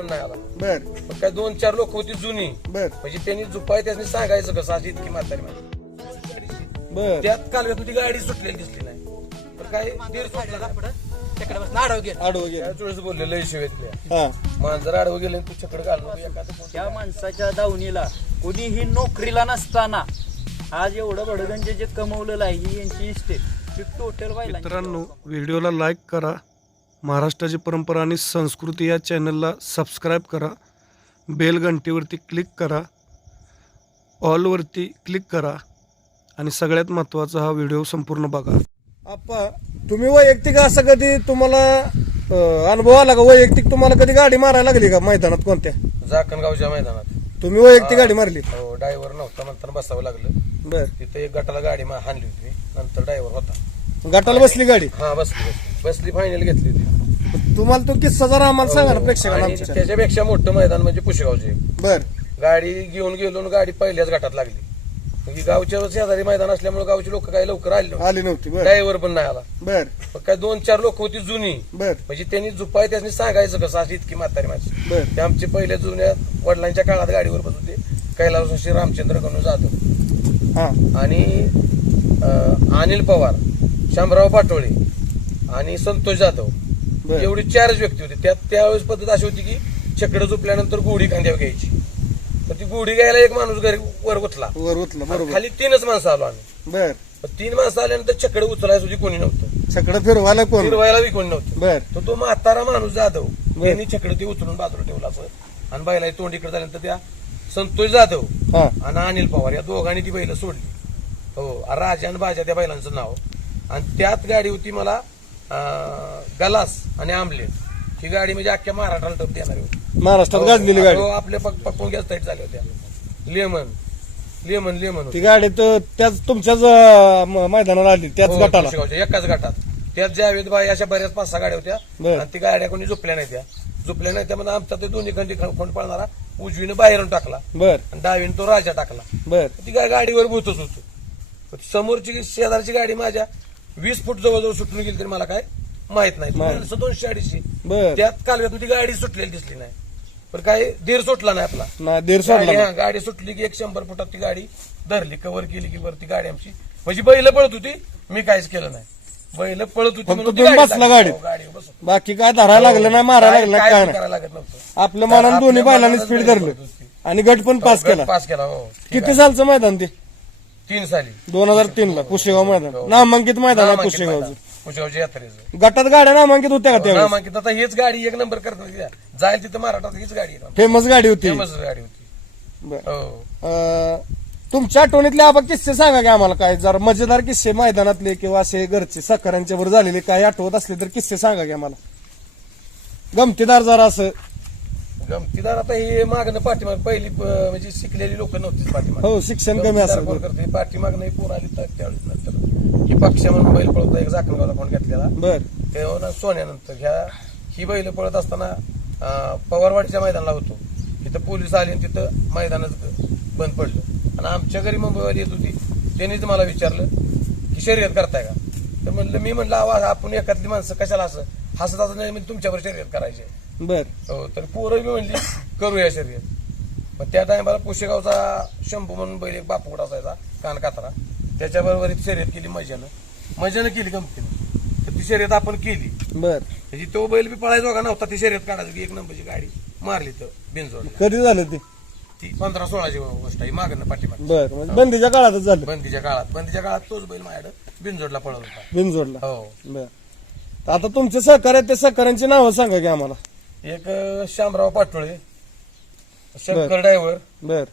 पण नाही आला. बर पण काय 2-4 लोक होती जुनी, बर म्हणजे त्यांनी झुपाय त्यांनी सांगायचं कसं अशी इतकी म्हातारी माणसं. बर त्यात कालव्यात ती गाडी सुटलेली दिसली नाही. तर काय दीर सुटला ना आडवं गेलं. त्याच वेळेस बोलले लय शिवेतल्या हा मांजर आडवं गेले तू चकड घालू एखादं. त्या माणसाच्या दावणीला कोणीही नोकरीला नसताना आज एवढं बडगंज जे कमवलेलं आहे ही यांची इस्टेट टोटल व्हायला. मित्रांनो, व्हिडिओला लाईक करा, महाराष्ट्राची परंपरा आणि संस्कृती या चॅनलला सबस्क्राईब करा, बेल घंटीवरती क्लिक करा, ऑलवरती क्लिक करा आणि सगळ्यात महत्त्वाचा हा व्हिडिओ संपूर्ण बघा. आप्पा, तुम्ही वैयक्तिक असं कधी तुम्हाला अनुभव आला का? वैयक्तिक तुम्हाला कधी गाडी मारायला लागली का मैदानात कोणत्या? जाकणगावच्या मैदानात तुम्ही वैयक्तिक गाडी मारली? हो, ड्रायव्हर नव्हता म्हणताना बसावं लागलं. बर तिथे एक गटाला गाडी हाणली होती. नंतर ड्रायव्हर होता. गटाला बसली गाडी? हा, बसली फायनल घेतली होती. तुम्हाला तो किस्सा जरा आम्हाला सांगा ना प्रेक्षकांना आणि आमच्या. त्याच्यापेक्षा मोठं मैदान म्हणजे पुशेगावचे. बर गाडी घेऊन गेलो आणि गाडी पहिल्याच गटात लागली. म्हणजे गावच्या शेजारी मैदान असल्यामुळे गावचे लोक काही लवकर आले नव्हते. आली नव्हती. बर ड्रायव्हर पण नाही आला. बर पण काय 2-4 लोक होती जुनी, बर म्हणजे त्यांनी झुपाय त्यांनी सांगायचं कसं अशी इतकी म्हातारी माणसं. बर ते आमचे पहिल्या जुन्या वडिलांच्या काळात गाडीवर बसत होते. कैलास श्री रामचंद्र गणू जाधव हा आणि अनिल पवार, शामराव पाटोळे आणि संतोष जाधव, बर एवढी 4च व्यक्ती होते. त्यावेळेस पद्धत अशी होती की छकडं झोपल्यानंतर गोडी खांद्यावर घ्यायची. तर ती गोडी घ्यायला एक माणूस घरी वर उचला, वर उचला. बरोबर. खाली 3च माणसं आलो आम्ही. बर 3 माणसं आल्यानंतर छकडं उचलायला सुद्धा कोणी नव्हतं, छकडं फिरवायला कोण? फिरवायला बी कोणी नव्हतं. बर तर तो म्हातारा माणूस जाधव त्यांनी छकडं ते उचलून बाजूला ठेवला असं आणि बैला तोंड इकडे झाल्यानंतर त्या संतोष जाधव हा आणि अनिल पवार या दोघांनी ती बैल सोडली. हो, राजा आणि बाजा त्या बैलांचं नाव. आणि त्यात गाडी होती मला गलास आणि आमले. ही गाडी म्हणजे अख्ख्या महाराष्ट्राला टप देणार होती. महाराष्ट्रात गाजलेली गाडी. हो, आपल्या पक्कून गॅस टाईट झाल्या होत्या. लेमन होती. ती गाडी तर त्याच तुमच्याच मैदानाला आली, त्याच हो, गटाला. पुशेगावच्या एकाच गटात. त्यात जावेद बाई अशा बऱ्याच 5-6 गाड्या होत्या. बर. आणि ती गाड्या कोणी झोपल्या नाही. त्यामध्ये आमचा ते दोन्ही खंडी खोंड पळणारा उजवीनं बाहेरून टाकला बर आणि डावीनं तो राजा टाकला. बर ती गाडीवर भूतच होतो. समोरची शेजारची गाडी माझ्या 20 फूट जवळजवळ सुटून गेली तरी मला काय माहित नाही. 200-250 बर त्यात कालव्यात ती गाडी सुटलेली दिसली नाही. पण काय धीर सुटला नाही आपला. ना दीड सोडला ना. गाडी सुटली की 100 फुटात ती गाडी धरली, कव्हर केली की वरती गाडी आमची. म्हणजे बैल पळत होती, मी काहीच केलं नाही. बैल पळत होती फक्त म्हणून ती तुम्ही गाडी बसला लागली. गाडीत. हो, गाडीवर बसून. बाकी काय धरायला लागलं नाही, मारायला लागलं नाही, काय नाही. करायला लागत नव्हतं. आपल्या मनानं दोन्ही आपल्या बैलांनी मनानंच स्पीड बैल धरलं पळत होती. आणि गट पण पास केला. पास केला. हो, किती सालचं मैदान ते? 3 साली 2003 ला पुशेगाव मैदान. नामांकित मैदान आहे पुशेगावचं. पुशेगावच्या यात्रेचं गटात गाड्या नामांकित होत्या का त्यावेळेस? नामांकित. आता हीच गाडी 1 नंबर करत जाईल तिथं महाराष्ट्रात हीच गाडी आहे. फेमस गाडी होती. फेमस गाडी होती. बरं. हो, तुमच्या आठवणीतले आबा किस्से सांगा की आम्हाला, काय जरा मजेदार किस्से मैदानातले किंवा असे घरचे सहकाऱ्यांच्या वर झालेले काही आठवत असले तर किस्से सांगा की आम्हाला, गमतीदार जरा असं. गमतीदार आता हे मागणं पाठीमाग पहिली म्हणजे शिकलेली लोक नव्हतीच पाठीमाग. हो, शिक्षण कमी असं. पाठीमाग नाही पोर आली तर त्यावेळेस नंतर ही पक्ष म्हणून बैल पळत एक जाकणगावला फोन घेतलेला. बर तेव्हा सोन्यानंतर ही बैल पळत असताना पवारवाडीच्या मैदानाला होतो. तिथं पोलीस आले आणि तिथं मैदानच बंद पडलं. आणि आमच्या घरी मुंबईवर येत होती. त्यांनीच मला विचारलं की शर्यत करताय का? तर म्हणलं आवाज आपण एकातली माणसं कशाला असं हसत असं नाही, म्हणजे तुमच्यावर शर्यत करायची. बर हो, तर पोरं मी म्हणली करूया शर्यत. मग त्या टायमाला पुशेगावचा शंभू म्हणून बैल एक बापूड असायचा कान कातरा, त्याच्याबरोबर एक शर्यत केली मजानं केली गमतीनं. तर ती शर्यत आपण केली. बर म्हणजे तो बैल बी पळायचा का नव्हता. ती शर्यत काढायची की 1 नंबरची गाडी मारली तर बिनजोड. कधी झालं ते? ती 15-16ची गोष्ट आहे, मागणं पाठीमाग. बर म्हणजे बंदीच्या काळातच झालं. बंदीच्या काळात तोच बैल माझ्याकडे बिनजोडला पळत होता. बिनजोडला. हो, बर. आता तुमचे सहकार्य ते सहकार्यांची नावं सांगा की आम्हाला. एक शामराव पाटोळे, शंकर ड्रायव्हर, बर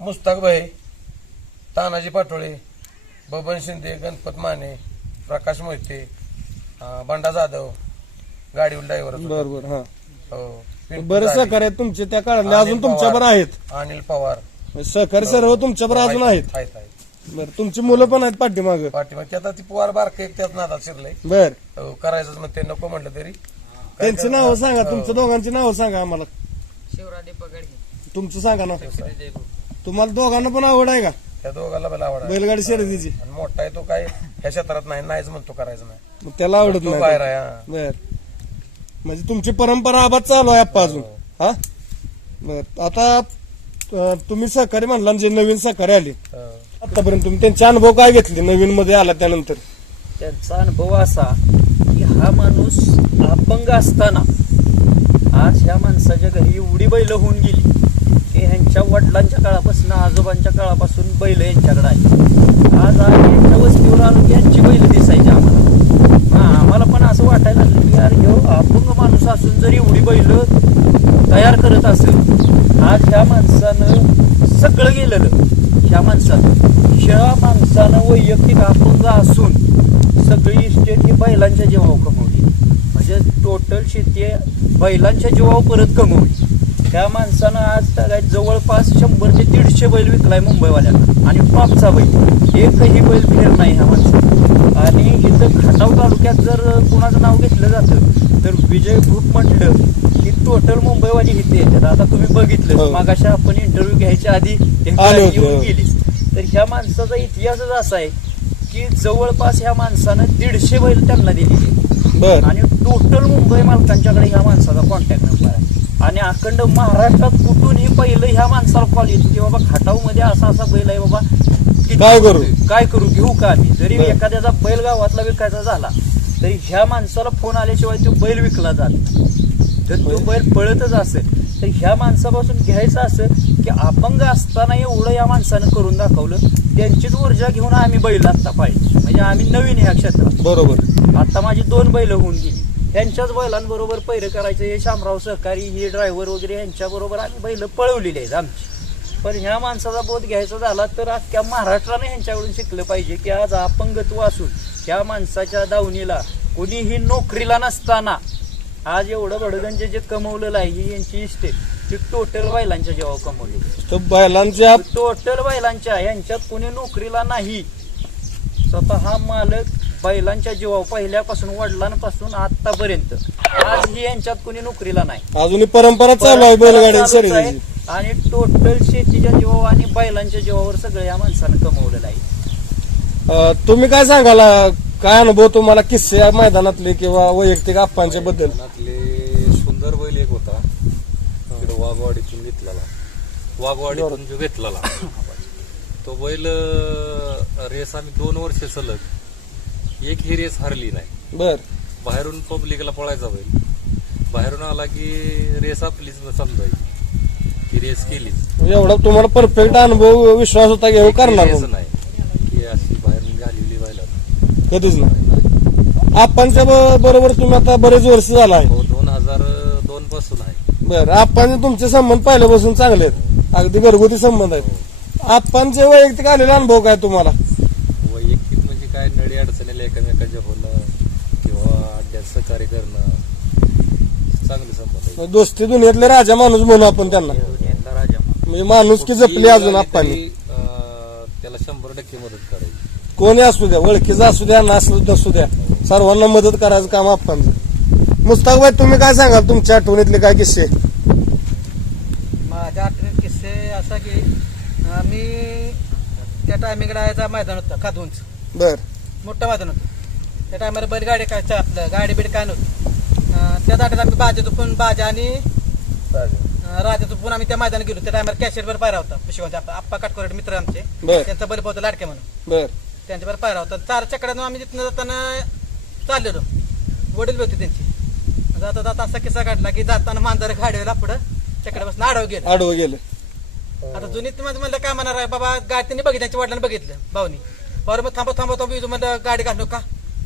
मुस्ताक भाई, तानाजी पाटोळे, बबन शिंदे, गणपत माने, प्रकाश मोहिते, बंडा जाधव गाडीवर ड्रायव्हर. बर बर. हा, हो, बरेच सहकार्य आहेत तुमचे त्या काळातले, अजून तुमच्यावर आहेत. अनिल पवार सहकारी सर्व तुमच्यावर अजून आहेत. बर, तुमची मुलं पण आहेत पाठीमाग. पाठीमाग आता ती पवार बारक एक त्यात नादात शिरलंय. बर, करायचंच मग ते नको म्हटलं तरी. त्यांचं नाव सांगा, तुमच्या दोघांची नाव सांगा आम्हाला. शिवराजे पगडगे, तुमचं सांगा ना. तुम्हाला दोघांना पण आवड आहे का त्या दोघांना बैल आवड आहे. बैलगाडी शर्यतीची? आणि मोठा आहे तो काय ह्या क्षेत्रात नाहीच म्हणतो, करायचं नाही. मग त्याला आवडत तो बाहेर नाही. आहे. बर, म्हणजे तुमची परंपरा आबाद चालू आहे आप्पा अजून. हा बर आता तुम्ही सहकारी म्हणला जे नवीन सहकारी आले आतापर्यंत तुम्ही त्यांचे अनुभव काय घेतले नवीन मध्ये आला त्यानंतर? त्यांचा अनुभव असा की हा माणूस अपंग असताना आज ह्या माणसाच्या घरी एवढी बैल होऊन गेली की ह्यांच्या वडिलांच्या काळापासून आजोबांच्या काळापासून बैल यांच्याकडे आहे. आज यांच्या वस्तीवर आलो की यांची बैल दिसायची आम्हाला. आम्हाला पण असं वाटायला लागलं की यार ह्यो अपंग माणूस असून जर एवढी बैल तयार करत असेल, आज ह्या माणसानं सगळं गेलेलं ह्या माणसानं वैयक्तिक अपंग असून सगळी इस्टेट ही बैलांच्या जीवावर कमवली. म्हणजे टोटल शेती बैलांच्या जीवावर परत कमवली. त्या माणसानं आज सगळ्यात जवळपास 100 ते 150 बैल विकलाय मुंबईवाल्यांना आणि टॉपचा बैल एकही बैल फेर नाही ह्या माणसाचा. आणि इथं खटाव तालुक्यात जर कुणाचं नाव घेतलं जातं तर विजय ग्रुप म्हटलं की टोटल मुंबईवाली इथे येतात. आता तुम्ही बघितलं मागाशी आपण इंटरव्ह्यू घ्यायच्या आधी येऊन गेली. तर ह्या माणसाचा इतिहासच असा आहे की जवळपास ह्या माणसानं 150 बैल त्यांना दिलेली आणि टोटल मुंबई मालकांच्याकडे ह्या माणसाचा कॉन्टॅक्ट नंबर आहे. आणि अखंड महाराष्ट्रात कुठूनही पहिलं ह्या माणसाला कॉल येतो की बाबा खटाव मध्ये असा बैल आहे बाबा, काय करू घेऊ का आम्ही. जरी एखाद्याचा बैल गावातला विकायचा झाला तरी ह्या माणसाला फोन आल्याशिवाय तो बैल विकला जात. जर तो बैल पळतच असेल तर ह्या माणसापासून घ्यायचं असं की अपंग असताना एवढं या माणसानं करून दाखवलं. त्यांचीच ऊर्जा घेऊन आम्ही बैल आता पाहिजे. म्हणजे आम्ही नवीन ह्या क्षेत्रात. बरोबर. आता माझी 2 बैल होऊन गेली. त्यांच्याच बैलांबरोबर पैर करायचं. हे शामराव सहकारी हे ड्रायव्हर वगैरे यांच्या बरोबर आम्ही बैल पळवलेली आहेत आमची. पण ह्या माणसाचा बोध घ्यायचा झाला तर अख्ख्या महाराष्ट्राने ह्यांच्याकडून शिकलं पाहिजे की आज अपंगत्व असून ह्या माणसाच्या दावणीला कोणीही नोकरीला नसताना आज एवढं बडगंज जे कमवलेलं आहे ही यांची इस्टेट ती टोटल बैलांच्या जेव्हा कमवली. बैलांच्या टोटल यांच्या यांच्यात कोणी नोकरीला नाही. स्वतः मालक बैलांच्या जीवावर पहिल्यापासून वडिलांपासून आतापर्यंत आजही यांच्यात कोणी नोकरीला नाही. अजूनही परंपरा चालू आहे बैलगाडी. आणि टोटल शेतीच्या जीवावर आणि बैलांच्या जीवावर सगळं या माणसानं कमवलेलं आहे. तुम्ही काय सांगाल, काय अनुभव तुम्हाला किस्से या मैदानातले किंवा वैयक्तिक आप्पांच्या बद्दल? सुंदर बैल एक होता तिकडे वाघवाडीतून घेतलेला, वाघवाडीतून जो घेतलेला तो बैल रेस आम्ही 2 वर्ष सलग एक ही रेस हरली नाही. बर. बाहेरून पब्लिकला पळायचा बैल, बाहेरून आला की रेस आपलीच समजायची की रेस केलीच. एवढा तुम्हाला परफेक्ट अनुभव विश्वास होता की करणार नाही की अशी बाहेरून घालवली बैल कधीच नाही. आप्पांच्या बरोबर तुम्ही आता बरेच वर्ष झाला आहे. 2002 पासून आहे. बर. आप्पांचे तुमचे संबंध पहिल्यापासून चांगले आहेत, अगदी घरगुती संबंध आहेत. आप्पांचे वैयक्तिक आलेले अनुभव काय तुम्हाला? वैयक्तिक म्हणजे काय नडी अडचणीला एकमेकांच्या बोलणं किंवा अड्ड्यात सहकार्य करणं, चांगले संबंध. दोस्ती दुनियेतले राजा माणूस म्हणू आपण त्यांना. राजा म्हणजे माणूस की जपली अजून आप्पांनी. त्याला 100% मदत करायची. कोणी असू द्या, ओळखीचा असू द्या नसू द्या, सर्वांना मदत करायचं काम आप्पांचं. मुस्ताक भाई तुम्ही काय सांगाल, तुमच्या आठवणीतले काय किस्से? माझ्या आठवणीत किस्से असा की आम्ही त्या टायमिंगला यायचा मैदान होतं खादूनच. बर. मोठं मैदान होतं. त्या टायमाला बैलगाडी काय आपलं गाडी बिडी काय नव्हतं. त्या दाट्यात आम्ही बाजा आणि राजातून आम्ही त्या मैदानात गेलो. त्या टायमाला कॅशेटवर पायरा होता पिशवांचा आप्पा काटकोरेट मित्र आमचे, त्यांचा बैल होता लाडक्या म्हणून. बर. त्यांच्यावर पायरा होता. 4 चकड्यानं आम्ही तिथनं जाताना चाललेलो. वडील बी होते त्यांची. जाता जाता असा किस्सा काढला की जाताना मांजर गाडीला पुढं चकड्यापासून आडवं गेलं. आता जुनीत म्हणलं काय म्हणणार आहे बाबा, गाडी त्यांनी बघितली, त्यांच्या वडिलांनी बघितलं भाऊनी. बरं मग थांबतो म्हणलं गाडी घालू का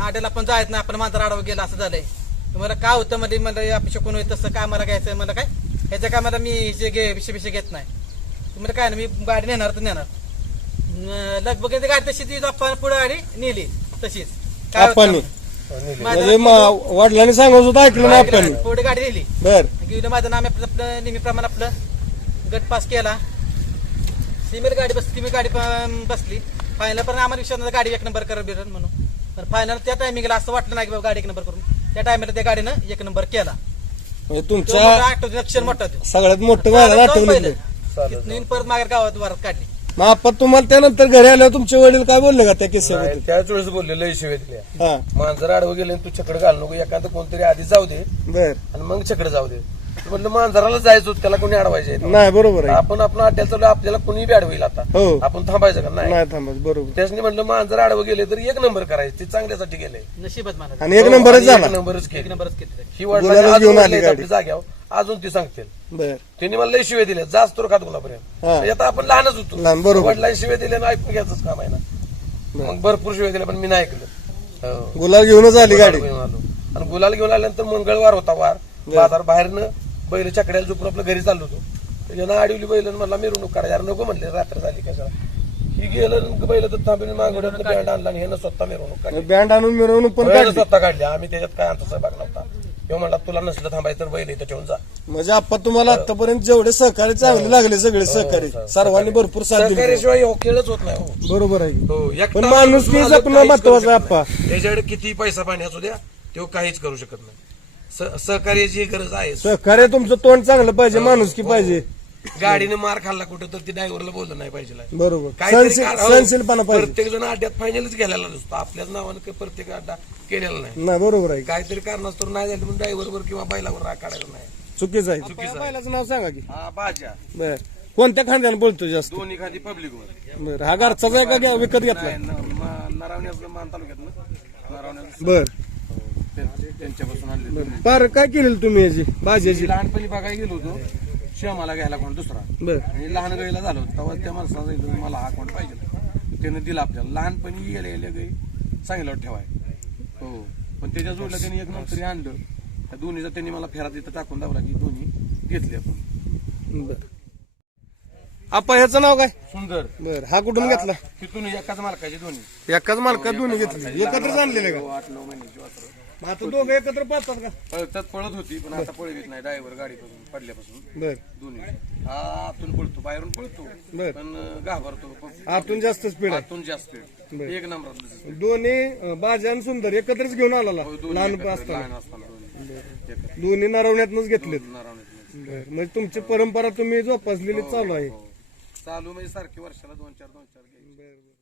आड्याला आपण जायचं नाही, आपण मांजर आडवं गेलं असं झालंय. मला काय होतं मध्ये म्हणलं अपेक्षा कोण होईल तसं काय मला घ्यायचं. मला काय ह्याच्या काय मला मी विषय घेत नाही. तुम्हाला काय ना मी गाडी नेणार तर नेणार. लगभग गाडी तशी पुढे गाडी नेली तशीच. काय वडिलांनी सांगत होतं ऐकलं ना आपण. पुढे गाडी नेली. बर. गेलं माझं नाम आपलं नेहमीप्रमाणे आपलं गट पास केला. सिमेल गाडी बसली, मी गाडी बसली. फायनल पण आम्हाला विश्वास गाडी 1 नंबर कर म्हणून. पण फायनल त्या टायमिंगला असं वाटलं नाही की बाबा गाडी 1 नंबर करून. त्या टायमिंगला त्या गाडीनं 1 नंबर केला. तुमच्या अक्षर मोठा सगळ्यात मोठं मैदान आठवलं. परत मागे गावात वरात काढली. मग आपण तुम्हाला त्यानंतर घरी आल्यावर तुमचे वडील काय बोलले का त्या किस्स्याबद्दल? त्याच वेळेस बोलले लय शिवेतल्या हा. मांजर आडवं गेले तू छकड घाल नको, एखादं कोणतरी आधी जाऊ दे बर. आणि मग छकड जाऊ दे. म्हणलं मांजराला जायचो त्याला कोणी अडवायचे नाही बरोबर आहे. आपण अड्ड्याला चालू आपल्याला कोणी बी अडवेल आता हो. आपण थांबायचं का नाही. नाही थांबत बरोबर. त्याच्यानी म्हणलं मांजर आडवं गेले तर एक नंबर करायचे ते चांगल्यासाठी गेले नशीबच मला आणि एक नंबरच झाला. एक नंबरच एक केले. नंबरच केली ही गुलालच वडिलांनी घेऊन आली अजून गाडी. आपली जाग्यावर अजून ती सांगतील. बर त्यांनी मला लय शिवे दिले जास्त तो खात गुलापर्यंत हा. आता आपण लहानच होतो. लहान, बरोबर. वडिलांनी शिवे दिले ना ऐकून घ्यायचंच काम आहे ना. मग भरपूर शिवे दिले पण मी नाही ऐकलं. हो. गुलाल घेऊनच आली गाडी. गुलाल घेऊन आलो आणि गुलाल घेऊन आल्यानंतर मंगळवार होता वार बाजार बाहेरनं बैल चकड्याला झोपून आपलं घरी चाललो होतो. यानं अडवली बैल मला मिरवणूक करा यार नको म्हणले रात्र झाली कशाला. ही गेलं बैल तर थांबून मागवड्यात बँड आणला आणि ह्यानं स्वतः मिरवणूक काढली. बँड आणून मिरवणूक पण बैल काढली. स्वतः काढली. आम्ही त्याच्यात काय आमचा सहभाग नव्हता. तो म्हणला तुला नसलं थांबायचं तर बैल इथं ठेवून जा. म्हणजे आपण तुम्हाला आतापर्यंत जेवढे सहकारी चांगले लागले सगळे सहकारी सर्वांनी भरपूर साथ दिली. सहकार्याशिवाय हो खेळच होत नाही. हो. बरोबर आहे. हो, एकटा पण माणूस की माणूस जपणं काहीच महत्वाचं करू आहे शकत नाही. आप्पा. त्याच्याकडे किती पैसा पाणी असू द्या तो काहीच करू शकत नाही. सहकार्याची गरज आहे. सहकार्य तुमचं तोंड चांगलं पाहिजे, माणूस की पाहिजे. गाडीने मार खाल्ला कुठं तर ती ड्रायव्हरला बोललं नाही पाहिजे. बरोबर. काहीतरी सहनशीलपणा पाहिजे. प्रत्येक जण अड्ड्यात फायनलच गेलेला नसतो. आपल्याच नावानं काही प्रत्येक अड्डा केलेला नाही. नाही बरोबर आहे. काहीतरी कारणास्तव नाही झालं म्हणून ड्रायव्हरवर किंवा बैलावर राग काढायला नाही. चुकीचं आहे. बैलाचं नाव सांगा की. हा बाजा बर कोणत्या खांद्यानं बोलतो जास्त? दोन्ही खाली पब्लिकवर. बर हा घरचाच आहे का घ्या विकत घेतला? नरावणे आपलं मान तालुक्यात ना नरावणे बर त्यांच्यापासून आणले. पार काय केलेलं तुम्ही याची भाज्याची? लहानपणी बघायला गेलो होतो श्यामाला घ्यायला कोण दुसरा बर आणि लहान गाईला झालो तेव्हा त्या माणसाला सांगितलं मला हा कोण पाहिजे त्यानं दिला आपल्याला. लहानपणी गेल्या गेल्या गाई सांगितलं ठेवाय. हो पण त्याच्या जोडला त्यांनी एक नंतर आणलं. त्या दोन्हीचा त्यांनी मला फेरा तिथं टाकून दावला की दोन्ही घेतले आपण. बर आप्पा ह्याचं नाव काय? सुंदर. बर हा कुठून घेतला? तिथून एकाच मालकाचे दोन्ही. एकाच मालकात दोन्ही घेतली एकत्रच आणलेले का? 8-9 महिन्याची वासरं. आता दोघं एकत्र पाहतात का? पळत होती पण आता पळवीत नाही. ड्रायव्हर गाडीपासून पडल्यापासून बर दोन्ही. हा आतून पळतो बाहेरून पळतो बर. पण घाबरतो. आतून जास्त स्पीड आहे. आतून जास्त बर. एक नंबर. दोन्ही बाजा आणि सुंदर एकत्रच घेऊन आला लहान असताना. लहान असताना दोन्ही. दोन्ही नारवण्यातनच घेतलेत. नारावणीतून. बर म्हणजे तुमची परंपरा तुम्ही जोपासलेली चालू आहे. चालू म्हणजे सारखी वर्षाला 2-4 घ्यायची.